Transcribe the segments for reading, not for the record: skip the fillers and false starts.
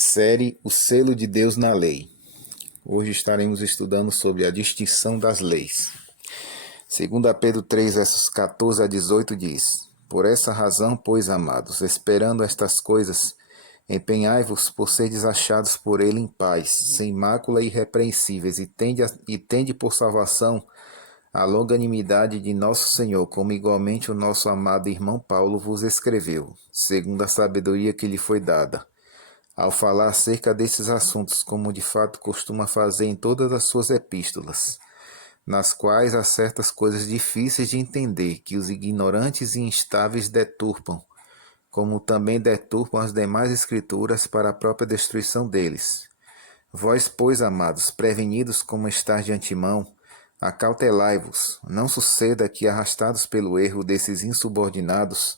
Série O Selo de Deus na Lei. Hoje estaremos estudando sobre a distinção das leis. 2 Pedro 3, versos 14 a 18 diz: Por essa razão, pois, amados, esperando estas coisas, empenhai-vos por seres achados por ele em paz, sem mácula e irrepreensíveis, e tende por salvação a longanimidade de nosso Senhor, como igualmente o nosso amado irmão Paulo vos escreveu, segundo a sabedoria que lhe foi dada, ao falar acerca desses assuntos, como de fato costuma fazer em todas as suas epístolas, nas quais há certas coisas difíceis de entender, que os ignorantes e instáveis deturpam, como também deturpam as demais escrituras para a própria destruição deles. Vós, pois, amados, prevenidos como estáis de antemão, acautelai-vos, não suceda que, arrastados pelo erro desses insubordinados,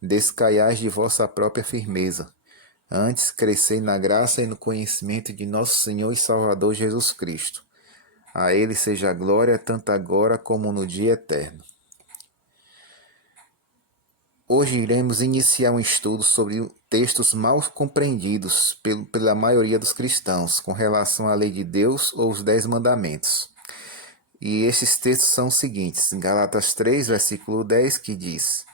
descaiais de vossa própria firmeza. Antes, crescei na graça e no conhecimento de nosso Senhor e Salvador Jesus Cristo. A Ele seja a glória, tanto agora como no dia eterno. Hoje iremos iniciar um estudo sobre textos mal compreendidos pela maioria dos cristãos com relação à lei de Deus ou os 10 mandamentos. E esses textos são os seguintes: Gálatas 3, versículo 10, que diz: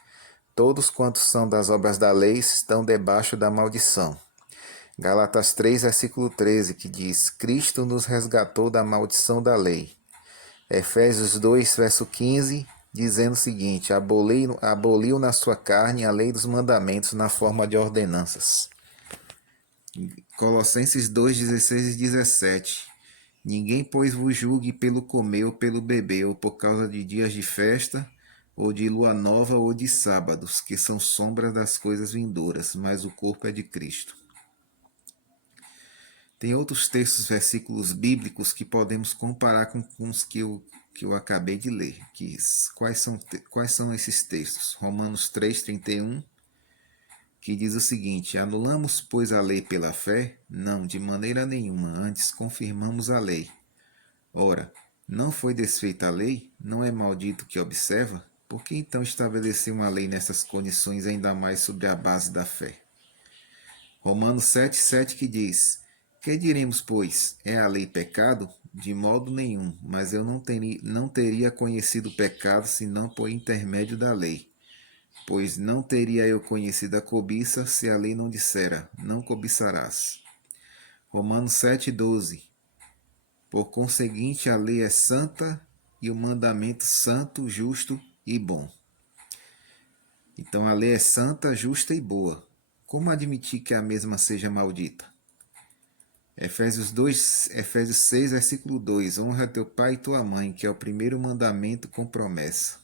Todos quantos são das obras da lei estão debaixo da maldição. Gálatas 3, versículo 13, que diz: Cristo nos resgatou da maldição da lei. Efésios 2, verso 15, dizendo o seguinte: aboliu na sua carne a lei dos mandamentos na forma de ordenanças. Colossenses 2, 16 e 17. Ninguém, pois, vos julgue pelo comer ou pelo beber, ou por causa de dias de festa, ou de lua nova, ou de sábados, que são sombras das coisas vindouras, mas o corpo é de Cristo. Tem outros textos, versículos bíblicos que podemos comparar com os que eu acabei de ler. Quais são esses textos? Romanos 3,31, que diz o seguinte: Anulamos, pois, a lei pela fé? Não, de maneira nenhuma, antes confirmamos a lei. Ora, não foi desfeita a lei? Não é maldito que observa? Por que então estabelecer uma lei nessas condições, ainda mais sobre a base da fé? Romanos 7,7, que diz: Que diremos, pois? É a lei pecado? De modo nenhum, mas eu não teria conhecido o pecado senão por intermédio da lei. Pois não teria eu conhecido a cobiça se a lei não dissera: Não cobiçarás. Romanos 7,12. Por conseguinte, a lei é santa e o mandamento santo, justo e bom. Então a lei é santa, justa e boa. Como admitir que a mesma seja maldita? Efésios 6, versículo 2. Honra teu pai e tua mãe, que é o primeiro mandamento com promessa.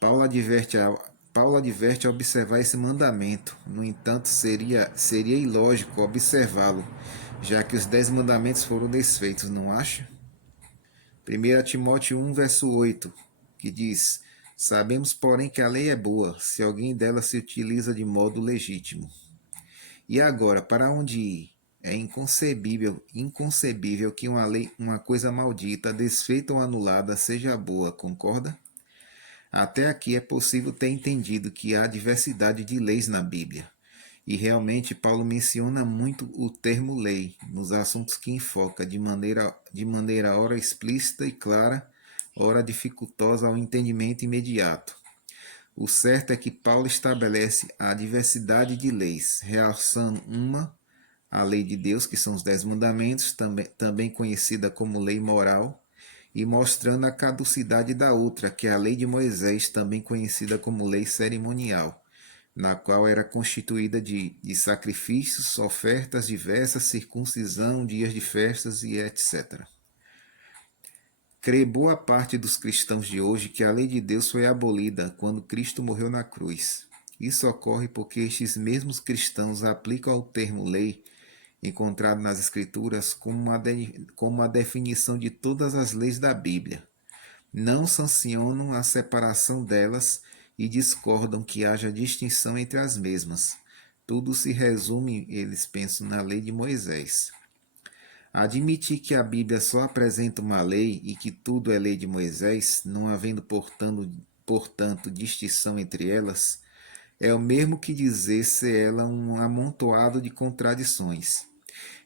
Paulo adverte a observar esse mandamento. No entanto, seria ilógico observá-lo, já que os 10 mandamentos foram desfeitos, não acha? 1 Timóteo 1, verso 8, que diz: Sabemos, porém, que a lei é boa, se alguém dela se utiliza de modo legítimo. E agora, para onde ir? É inconcebível que uma coisa maldita, desfeita ou anulada, seja boa, concorda? Até aqui é possível ter entendido que há diversidade de leis na Bíblia. E realmente Paulo menciona muito o termo lei nos assuntos que enfoca de maneira ora explícita e clara, ora dificultosa ao entendimento imediato. O certo é que Paulo estabelece a diversidade de leis, realçando a lei de Deus, que são os 10 mandamentos, também conhecida como lei moral, e mostrando a caducidade da outra, que é a lei de Moisés, também conhecida como lei cerimonial, na qual era constituída de sacrifícios, ofertas diversas, circuncisão, dias de festas e etc. Crê boa parte dos cristãos de hoje que a lei de Deus foi abolida quando Cristo morreu na cruz. Isso ocorre porque estes mesmos cristãos aplicam o termo lei, encontrado nas Escrituras, como uma definição de todas as leis da Bíblia. Não sancionam a separação delas e discordam que haja distinção entre as mesmas. Tudo se resume, eles pensam, na lei de Moisés. Admitir que a Bíblia só apresenta uma lei e que tudo é lei de Moisés, não havendo, portanto, distinção entre elas, é o mesmo que dizer ser ela um amontoado de contradições.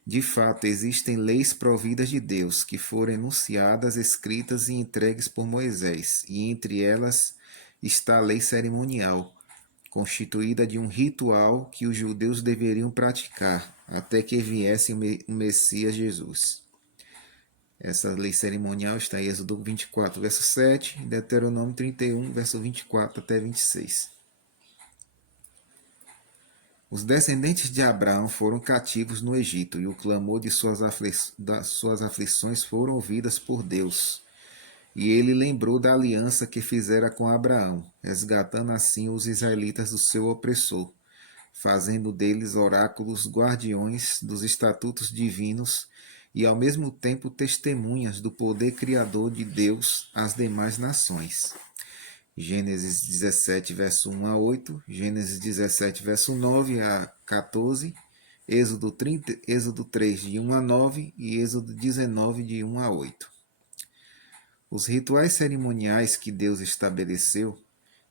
De fato, existem leis providas de Deus, que foram enunciadas, escritas e entregues por Moisés, e entre elas está a lei cerimonial, constituída de um ritual que os judeus deveriam praticar até que viesse o Messias Jesus. Essa lei cerimonial está em Êxodo 24, verso 7, e Deuteronômio 31, verso 24 até 26. Os descendentes de Abraão foram cativos no Egito, e o clamor de das suas aflições foram ouvidas por Deus. E ele lembrou da aliança que fizera com Abraão, resgatando assim os israelitas do seu opressor, fazendo deles oráculos guardiões dos estatutos divinos e ao mesmo tempo testemunhas do poder criador de Deus às demais nações. Gênesis 17, verso 1 a 8, Gênesis 17, verso 9 a 14, Êxodo 3, de 1 a 9 e Êxodo 19, de 1 a 8. Os rituais cerimoniais que Deus estabeleceu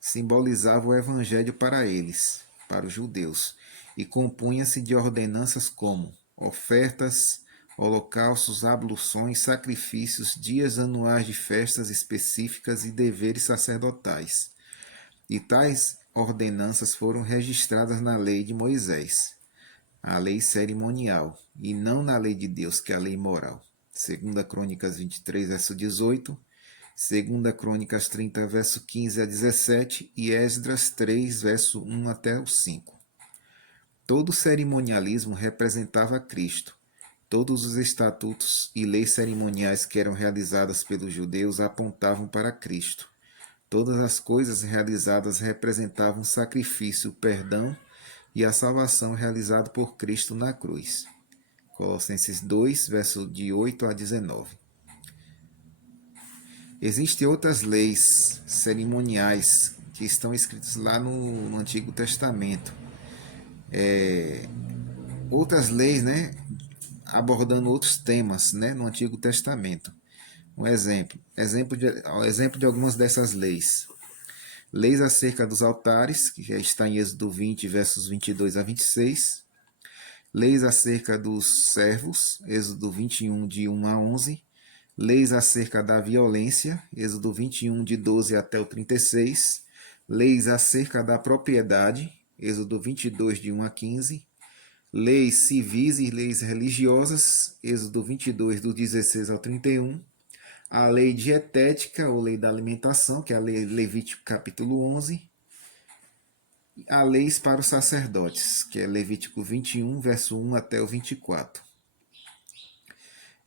simbolizavam o evangelho para eles, para os judeus, e compunha-se de ordenanças como ofertas, holocaustos, abluções, sacrifícios, dias anuais de festas específicas e deveres sacerdotais. E tais ordenanças foram registradas na lei de Moisés, a lei cerimonial, e não na lei de Deus, que é a lei moral. 2 Crônicas 23, verso 18, 2 Crônicas 30, verso 15 a 17 e Esdras 3, verso 1 até o 5. Todo cerimonialismo representava Cristo. Todos os estatutos e leis cerimoniais que eram realizadas pelos judeus apontavam para Cristo. Todas as coisas realizadas representavam sacrifício, perdão e a salvação realizada por Cristo na cruz. Colossenses 2, verso de 8 a 19. Existem outras leis cerimoniais que estão escritas lá no Antigo Testamento. Outras leis, né, abordando outros temas, né, no Antigo Testamento. Um exemplo de algumas dessas leis. Leis acerca dos altares, que já está em Êxodo 20, versos 22 a 26. Leis acerca dos servos, Êxodo 21, de 1 a 11. Leis acerca da violência, Êxodo 21, de 12 até o 36. Leis acerca da propriedade, Êxodo 22, de 1 a 15. Leis civis e leis religiosas, Êxodo 22, do 16 ao 31. A lei dietética, ou lei da alimentação, que é a lei Levítico capítulo 11. A leis para os sacerdotes, que é Levítico 21, verso 1 até o 24.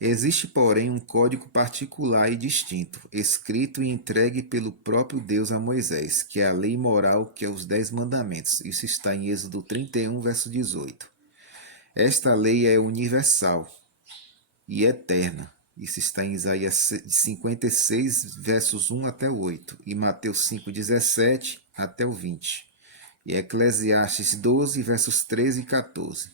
Existe, porém, um código particular e distinto, escrito e entregue pelo próprio Deus a Moisés, que é a lei moral, que é os 10 mandamentos. Isso está em Êxodo 31, verso 18. Esta lei é universal e eterna. Isso está em Isaías 56, versos 1 até o 8, e Mateus 5, 17 até o 20, e Eclesiastes 12, versos 13 e 14.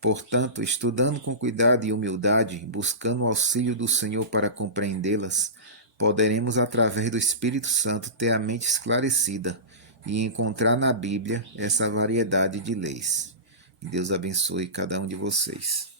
Portanto, estudando com cuidado e humildade, buscando o auxílio do Senhor para compreendê-las, poderemos, através do Espírito Santo, ter a mente esclarecida e encontrar na Bíblia essa variedade de leis. Que Deus abençoe cada um de vocês.